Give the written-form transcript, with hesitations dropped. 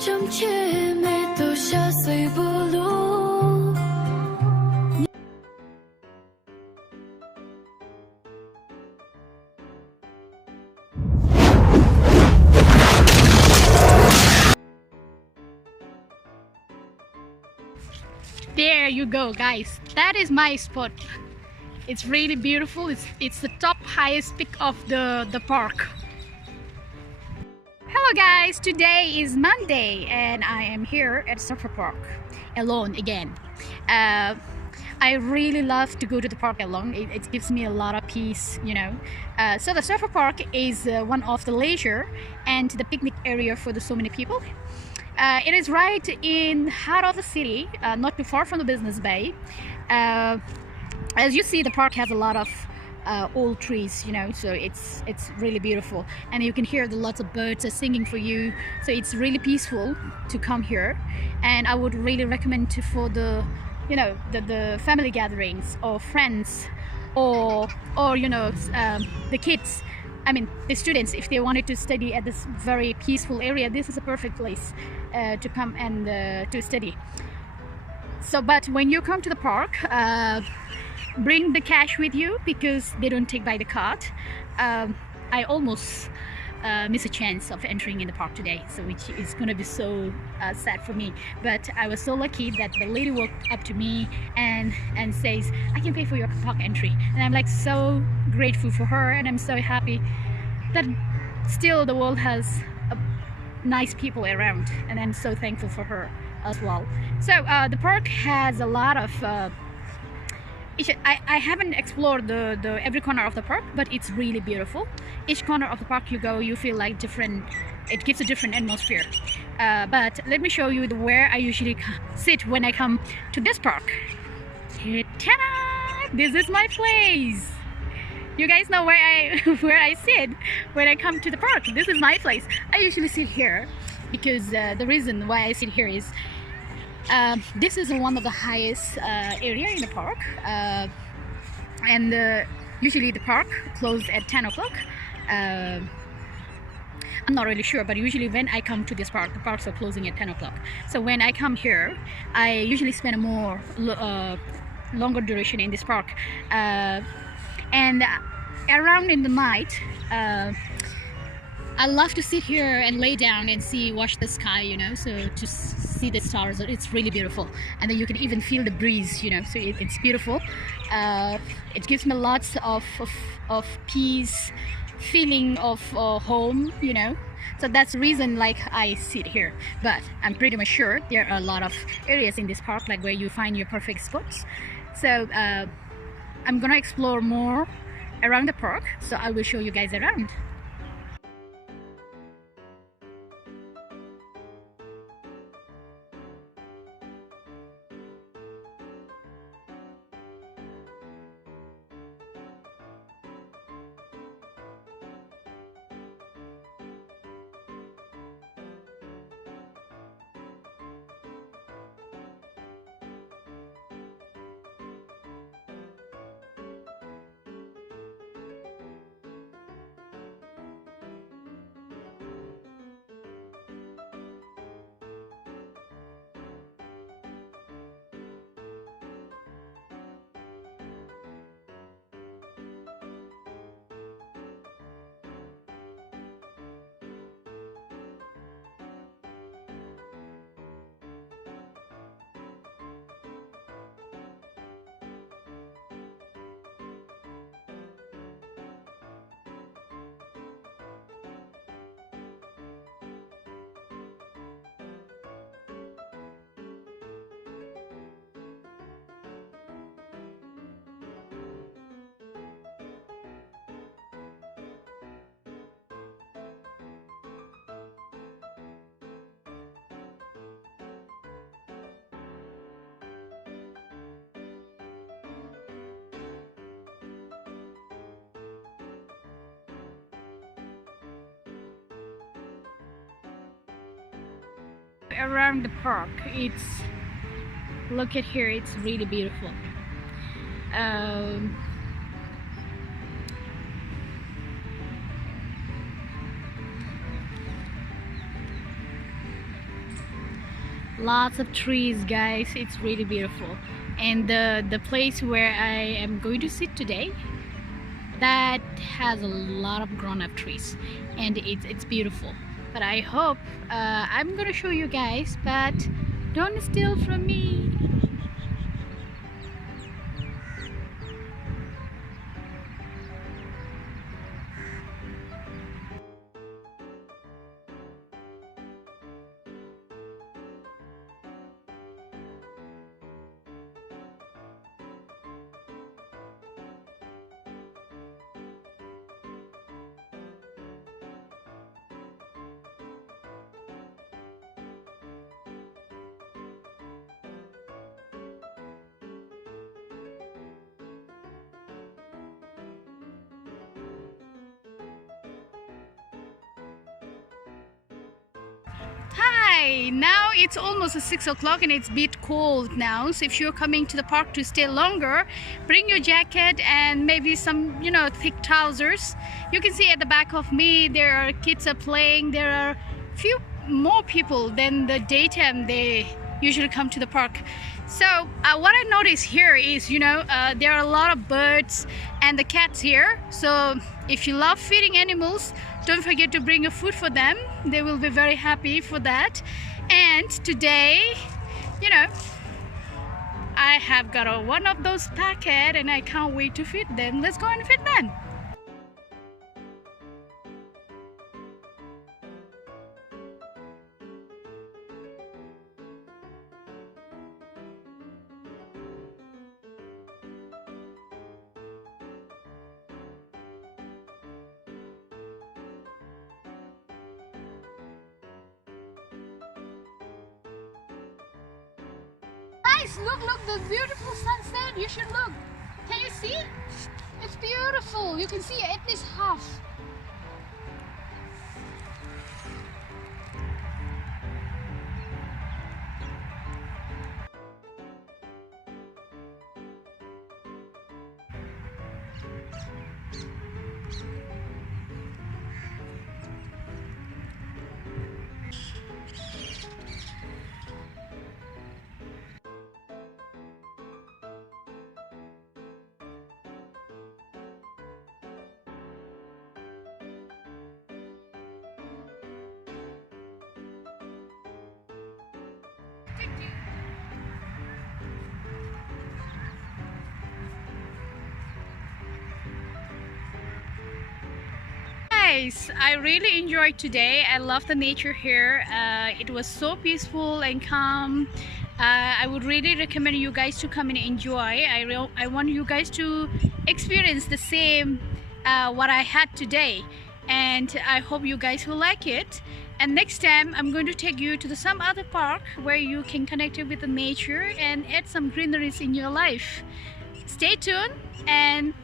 trong che mê tô xa xây vô lũ. There you go, guys. That is my spot. It's really beautiful. It's the top highest peak of the park. Hello guys, today is Monday and I am here at Safa Park alone again. I really love to go to the park alone. It gives me a lot of peace, you know. So the Safa Park is one of the leisure and the picnic area for so many people. It is right in heart of the city, not too far from the business bay. As you see, the park has a lot of old trees, you know, so it's really beautiful, and you can hear lots of birds are singing for you, so it's really peaceful to come here. And I would really recommend for the, you know, the family gatherings or friends or you know, the kids, I mean the students, if they wanted to study at this very peaceful area, this is a perfect place to come and to study. So but when you come to the park, bring the cash with you because they don't take by the card. I almost miss a chance of entering in the park today, so which is gonna be so sad for me, but I was so lucky that the lady walked up to me and says, I can pay for your park entry, and I'm like so grateful for her, and I'm so happy that still the world has nice people around, and I'm so thankful for her as well. So the park has a lot of I haven't explored the every corner of the park, but it's really beautiful. Each corner of the park you go, you feel like different, it gives a different atmosphere. But let me show you where I usually sit when I come to this park. Ta-da! This is my place. You guys know where I sit when I come to the park. This is my place. I usually sit here because the reason why I sit here is this is one of the highest area in the park, and usually the park closed at 10 o'clock. I'm not really sure, but usually when I come to this park, the parks are closing at 10 o'clock. So when I come here, I usually spend a more longer duration in this park, and around in the night, I love to sit here and lay down and watch the sky, you know, so to see the stars. It's really beautiful, and then you can even feel the breeze, you know, so it's beautiful. It gives me lots of peace, feeling of home, you know, so that's the reason like I sit here. But I'm pretty much sure there are a lot of areas in this park like where you find your perfect spots. So I'm gonna explore more around the park, so I will show you guys around. Around the park, look at here, it's really beautiful. lots of trees, guys. It's really beautiful. And the place where I am going to sit today, that has a lot of grown-up trees, and it's beautiful. But I hope I'm gonna show you guys, but don't steal from me. Hi, now it's almost 6 o'clock and it's a bit cold now, so if you're coming to the park to stay longer, bring your jacket and maybe some, you know, thick trousers. You can see at the back of me there are kids are playing. There are few more people than the daytime they usually come to the park. So what I notice here is, you know, there are a lot of birds and the cats here. So if you love feeding animals, don't forget to bring a food for them. They will be very happy for that. And today, you know, I have got one of those packets and I can't wait to feed them. Let's go and feed them. Guys, look, the beautiful sunset. You should look. Can you see? It's beautiful. You can see at least half. Guys, I really enjoyed today. I love the nature here. It was so peaceful and calm. I would really recommend you guys to come and enjoy. I want you guys to experience the same what I had today, and I hope you guys will like it. And next time I'm going to take you to some other park where you can connect with the nature and add some greeneries in your life. Stay tuned and